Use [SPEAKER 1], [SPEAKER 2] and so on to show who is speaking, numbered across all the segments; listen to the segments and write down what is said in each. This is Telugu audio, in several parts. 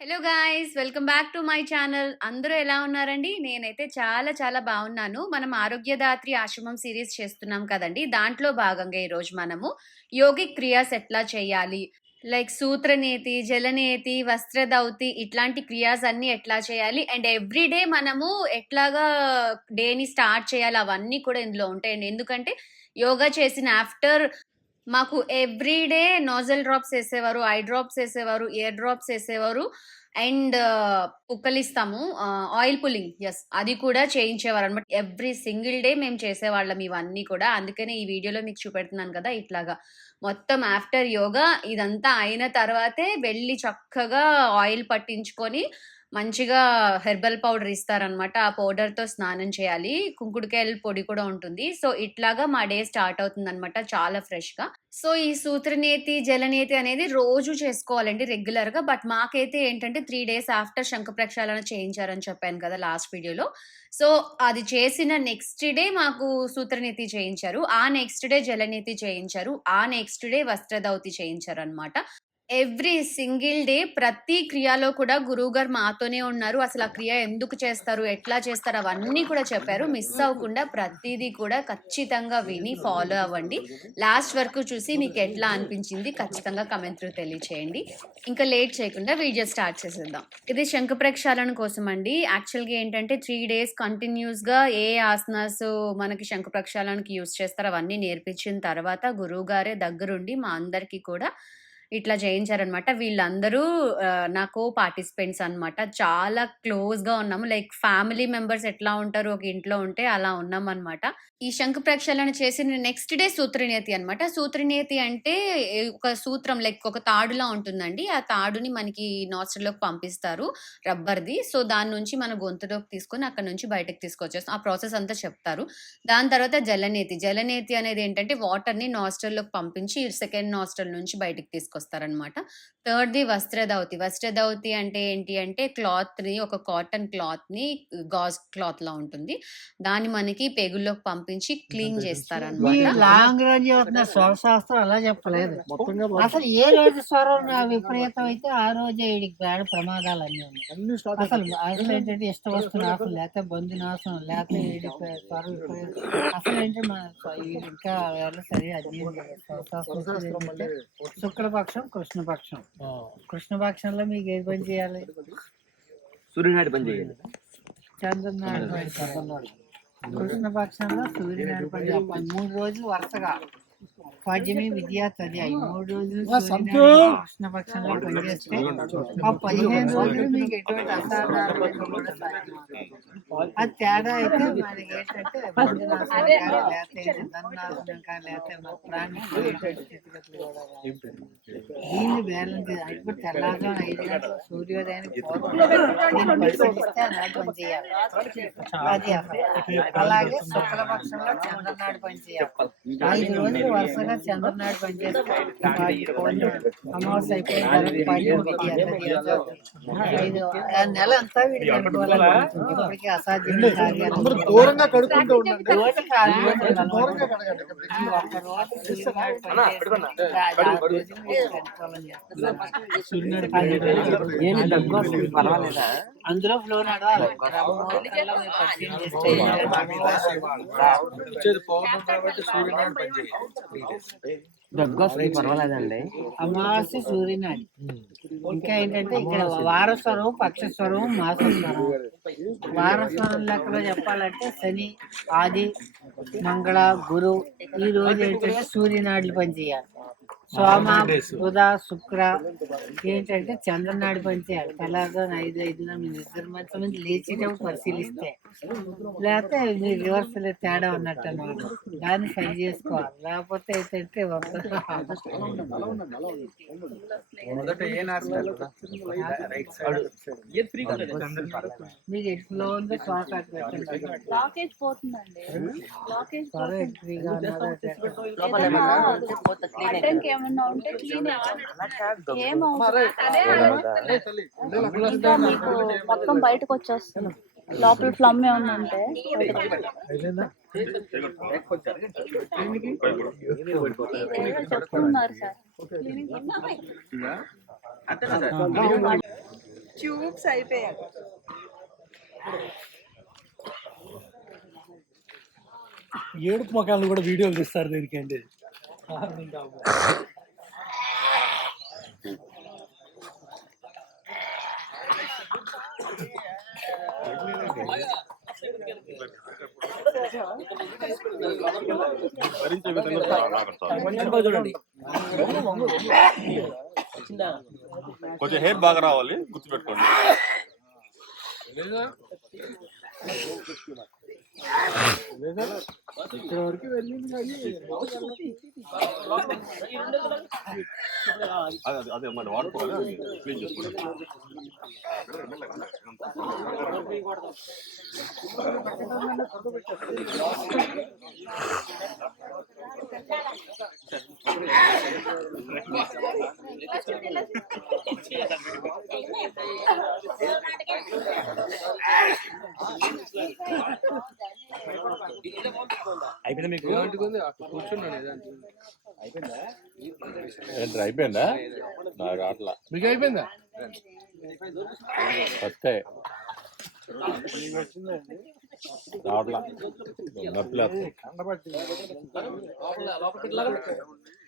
[SPEAKER 1] Hello guys welcome back to my channel అందరూ ఎలా ఉన్నారండి? నేనైతే చాలా చాలా బాగున్నాను. మనం ఆరోగ్యదాత్రి ఆశ్రమం సిరీస్ చేస్తున్నాం కదండి. దాంట్లో భాగంగా ఈరోజు మనము యోగిక్ క్రియాస్ ఎట్లా చేయాలి? లైక్ సూత్రనేతి జలనేతి వస్త్రదౌతి ఇట్లాంటి క్రియాస్ అన్ని ఎట్లా చేయాలి? అండ్ ఎవ్రీడే మనము ఎట్లాగా డేని స్టార్ట్ చేయాలి? అవన్నీ కూడా ఇందులో ఉంటాయండి. ఎందుకంటే యోగా చేసిన ఆఫ్టర్ మాకు ఎవ్రీడే నోజల్ డ్రాప్స్ వేసేవారు ఐ డ్రాప్స్ వేసేవారు ఇయర్ డ్రాప్స్ వేసేవారు. అండ్ పుక్కలిస్తాము ఆయిల్ పుల్లింగ్ ఎస్ అది కూడా చేయించేవారు అనమాట ఎవ్రీ సింగిల్ డే మేము చేసేవాళ్ళం ఇవన్నీ కూడా. అందుకనే ఈ వీడియోలో మీకు చూపెడుతున్నాను కదా ఇట్లాగా. మొత్తం ఆఫ్టర్ యోగా ఇదంతా అయిన తర్వాతే వెళ్ళి చక్కగా ఆయిల్ పట్టించుకొని మంచిగా హెర్బల్ పౌడర్ ఇస్తారనమాట. ఆ పౌడర్తో స్నానం చేయాలి. కుంకుడుకాయల పొడి కూడా ఉంటుంది. సో ఇట్లాగా మా డే స్టార్ట్ అవుతుంది అనమాట చాలా ఫ్రెష్గా. సో ఈ సూత్రనేతి జలనేతి అనేది రోజు చేసుకోవాలండి రెగ్యులర్గా. బట్ మాకైతే ఏంటంటే త్రీ డేస్ ఆఫ్టర్ శంఖ ప్రక్షాళన చేయించారని చెప్పాను కదా లాస్ట్ వీడియోలో. సో అది చేసిన నెక్స్ట్ డే మాకు సూత్రనీతి చేయించారు. ఆ నెక్స్ట్ డే జలనీతి చేయించారు. ఆ నెక్స్ట్ డే వస్త్రదౌతి చేయించారు అనమాట ఎవ్రీ సింగిల్ డే ప్రతి క్రియలో కూడా గురువు గారు మాతోనే ఉన్నారు. అసలు ఆ క్రియ ఎందుకు చేస్తారు? ఎట్లా చేస్తారు? అవన్నీ కూడా చెప్పారు. మిస్ అవ్వకుండా ప్రతిదీ కూడా ఖచ్చితంగా విని ఫాలో అవ్వండి. లాస్ట్ వరకు చూసి మీకు ఎట్లా అనిపించింది? ఖచ్చితంగా కమెంట్ త్రూ తెలియచేయండి. ఇంకా లేట్ చేయకుండా వీడియో స్టార్ట్ చేసేద్దాం. ఇది శంఖ ప్రక్షాళన కోసం అండి. యాక్చువల్గా ఏంటంటే త్రీ డేస్ కంటిన్యూస్గా ఏ ఆసనాస్ మనకి శంఖ ప్రక్షాళనకి యూస్ చేస్తారో అవన్నీ నేర్పించిన తర్వాత గురువు గారే దగ్గరుండి మా అందరికీ కూడా ఇట్లా చేయించారనమాట. వీళ్ళందరూ నాకు పార్టిసిపెంట్స్ అనమాట చాలా క్లోజ్గా ఉన్నాము. లైక్ ఫ్యామిలీ మెంబర్స్ ఎట్లా ఉంటారు ఒక ఇంట్లో ఉంటే అలా ఉన్నాం అనమాట ఈ శంఖ ప్రక్షాళన చేసిన నెక్స్ట్ డే సూత్రనేతి అనమాట సూత్రనేతి అంటే ఒక సూత్రం లైక్ ఒక తాడులా ఉంటుందండి. ఆ తాడుని మనకి నాస్ట్రల్లోకి పంపిస్తారు రబ్బర్ది. సో దాని నుంచి మన గొంతులోకి తీసుకొని అక్కడ నుంచి బయటకు తీసుకొచ్చేస్తాం. ఆ ప్రాసెస్ అంతా చెప్తారు. దాని తర్వాత జలనేతి. జలనేతి అనేది ఏంటంటే వాటర్ని నాస్ట్రల్లోకి పంపించి సెకండ్ నాస్ట్రల్ నుంచి బయటకు తీసుకొస్తారనమాట. థర్డ్ది వస్త్రదౌతి వస్త్రదౌతి అంటే ఏంటి అంటే క్లాత్ని ఒక కాటన్ క్లాత్ని గాజ్ క్లాత్ లా ఉంటుంది. దాన్ని మనకి పెగుల్లోకి పంపించి క్లీన్ చేస్తారనమాట.
[SPEAKER 2] లాంగ్ రేంజ్ స్వరశాస్త్రం అలా చెప్పలేదు.
[SPEAKER 3] మొత్తంగా
[SPEAKER 2] అసలు ఏ రోజు స్వరం విపరీతం అయితే ఆ రోజే వీడికి ప్రమాదాలు అన్ని ఉన్నాయి.
[SPEAKER 3] అన్ని స్టార్ట్
[SPEAKER 2] అసలు అసలు ఏంటంటే ఇష్ట వస్తు నాశనం లేకపోతే బంధు నాశనం లేకపోతే వీడి స్వరం అసలు ఏంటంటే మన ఇంకా సరే చేయలేదు. శుక్లపక్షం కృష్ణపక్షం కృష్ణపక్షంలో మీకు ఏది పని చేయాలి
[SPEAKER 4] సూర్యనాడి పని చేయాలి
[SPEAKER 2] చంద్రనాడు పని చేయాలి. కృష్ణపక్షంలో సూర్యనాడు పని చేయాలి. మూడు రోజులు వరుసగా పద్యమి విద్యా తది మూడు రోజులు కృష్ణపక్షంలో పనిచేస్తే ఆ పదిహేను రోజులు మీకు ఎటువంటి సాధ్యమవుతుంది. అది తేడా అయితే మనకి ఏంటంటే బంధునాశనం కానీ లేకపోతే మన ప్రాణి పోయేటువంటి స్థితిగతులు కూడా రావు. దీన్ని బ్యాలెన్స్ చేయాలి ఇప్పుడు తెల్లారుజామున ఐదు గంటల సూర్యోదయానికి పరిశీలిస్తే అన్నాడు పని చేయాలి. అది. అలాగే శుక్లపక్షంలో చంద్రనాడు పని చేయాలి. ఐదు రోజులు వరుసగా చంద్రనాడు పని చేస్తే అమావాస్య అయిపోయిన ఐదు నెల అంతా వీడికి ఇప్పటికీ అసాధ్యమైన కార్యాలు
[SPEAKER 3] దూరంగా కడుక్కుంటూ ఉండండి దూరంగా. కడగండి
[SPEAKER 2] అందులో ఫ్లో నడవాలి
[SPEAKER 4] పర్వాలేదండి.
[SPEAKER 2] అమావాస్య సూర్యనాడి ఇంకా ఏంటంటే ఇక్కడ వారస్వరం పక్షస్వరం మాసస్వరం. వారస్వరం లెక్కలో చెప్పాలంటే శని ఆది మంగళ గురు ఈ రోజు ఏంటంటే సూర్యనాడులు పనిచేయాలి. సోమ బుధ శుక్ర ఏంటంటే చంద్రనాడు పనిచేయాలి తెల్లారుజామున ఐదు ఐదున మీ నిద్ర మంచి మంది లేచేటప్పుడు పరిశీలిస్తే. లేకపోతే మీ రివర్స్ తేడా ఉన్నట్టు అన్నమాట దాన్ని సరి చేసుకోవాలి. లేకపోతే ఏంటంటే
[SPEAKER 3] సైడ్.
[SPEAKER 2] మీకు ఎట్లో ఉందో శ్వాస
[SPEAKER 5] పోతుందండి. ఏమన్నా ఉంటే క్లీన్ ఏం అవసరం అదే
[SPEAKER 3] తల్లి
[SPEAKER 5] ఇంకా మీకు మొత్తం బయటకు వచ్చేస్తుంది. లోపల ఫ్లమ్ ఏమన్నా ఉంటే చెప్తున్నారు సార్.
[SPEAKER 6] ట్యూబ్స్ అయిపోయాయి.
[SPEAKER 7] ఏడుపు మొఖాలను కూడా వీడియోలు తీస్తారు దీనికండి
[SPEAKER 8] భరించే విధంగా లాగడతారు
[SPEAKER 3] చూడండి
[SPEAKER 8] కొంచెం హెయిర్ బాగా రావాలి గుర్తుపెట్టుకోండి అదే అదే అదే మరి వాడుకోవాలి అది క్లీన్ చేసుకోండి
[SPEAKER 3] అయిపోయిందా మీకు కూర్చున్నాను
[SPEAKER 8] ఏంటి అయిపోయిందా? నాకు అట్లా
[SPEAKER 3] మీకు అయిపోయిందా?
[SPEAKER 8] వస్తే రావట్లా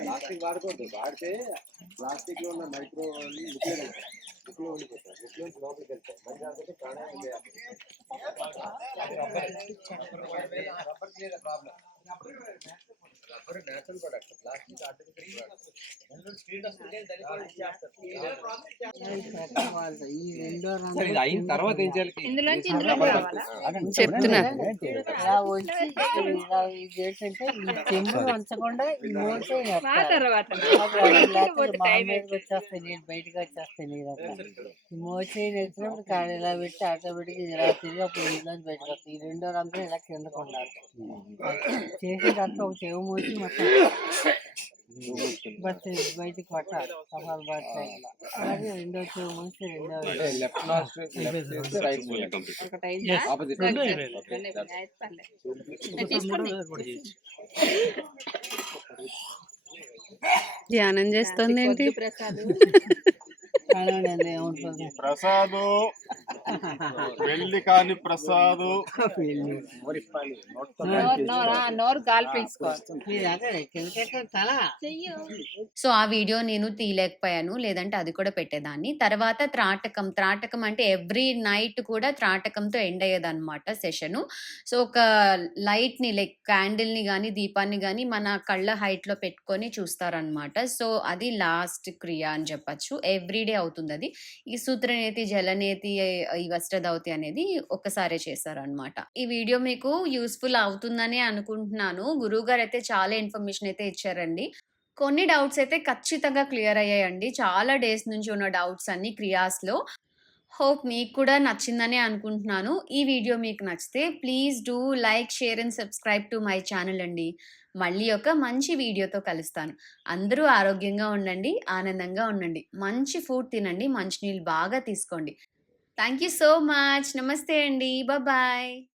[SPEAKER 4] ప్లాస్టిక్ వాడకూడదు వాడితే ప్లాస్టిక్లో ఉన్న మైక్రో బుక్లో లిక్విడ్ ఉండిపోతాయి లోపలికి వెళ్తాయి మరి ప్రాణాయామం చేయాలి rubber natural product plastic artificial
[SPEAKER 2] ఈ రెండో
[SPEAKER 3] ఇది అయిన తర్వాత ఏం చేయాలి?
[SPEAKER 6] ఇందులోంచి ఇందులోకి రావాలా?
[SPEAKER 1] చెప్తున్నా.
[SPEAKER 2] ఇలా వచ్చి ఇలా ఇది ఏంటంటే ఈ చెంబులు ఉంచకుండా ఈ మోసే
[SPEAKER 6] ఆ తర్వాత.
[SPEAKER 2] మొహం మీదకి వచ్చేస్తాయి నీళ్ళు బయటకు వచ్చేస్తాయి అట్లా ఈ మోసే కాడ ఇలా పెట్టి ఆటోమేటిక్ ఇలా తిరిగి అప్పుడు ఇంట్లో బయటకు వస్తాయి. ఈ రెండో రంగులు ఇలా కిందకు ఉండాలి. చేసేదంతా ఒక చెవు మూసి మొత్తం బట్ బయటికి పట్టాలి. అలాగే రెండో చెవు మూసి రెండో
[SPEAKER 1] ధ్యానం చేస్తుంది ఏంటి?
[SPEAKER 6] ప్రసాద్.
[SPEAKER 8] ప్రసాదు. వెళ్ళి కాని ప్రసాదు.
[SPEAKER 1] సో ఆ వీడియో నేను తీయలేకపోయాను లేదంటే అది కూడా పెట్టేదాన్ని. తర్వాత త్రాటకం త్రాటకం అంటే ఎవ్రీ నైట్ కూడా త్రాటకంతో ఎండ్ అయ్యేదన్నమాట సెషను. సో ఒక లైట్ని లైక్ క్యాండిల్ని కానీ దీపాన్ని కానీ మన కళ్ళ హైట్లో పెట్టుకొని చూస్తారనమాట సో అది లాస్ట్ క్రియ అని చెప్పచ్చు. ఎవ్రీడే అవుతుంది అది ఈ సూత్రనేతి జలనేతి ఈ వస్త్రదౌతి అనేది ఒక్కసారే చేశారనమాట ఈ వీడియో మీకు యూస్ఫుల్ అవుతుందని అనుకుంటున్నాను. గురువు గారు అయితే చాలా ఇన్ఫర్మేషన్ అయితే ఇచ్చారండి. కొన్ని డౌట్స్ అయితే ఖచ్చితంగా క్లియర్ అయ్యాయండి. చాలా డేస్ నుంచి ఉన్న డౌట్స్ అన్ని క్రియాస్లో. హోప్ మీకు కూడా నచ్చిందనే అనుకుంటున్నాను. ఈ వీడియో మీకు నచ్చితే please do like share and subscribe to my channel అండి. మళ్ళీ ఒక మంచి వీడియోతో కలుస్తాను. అందరూ ఆరోగ్యంగా ఉండండి ఆనందంగా ఉండండి. మంచి ఫుడ్ తినండి మంచినీళ్ళు బాగా తీసుకోండి. Thank you so much. నమస్తే అండి. బాయ్.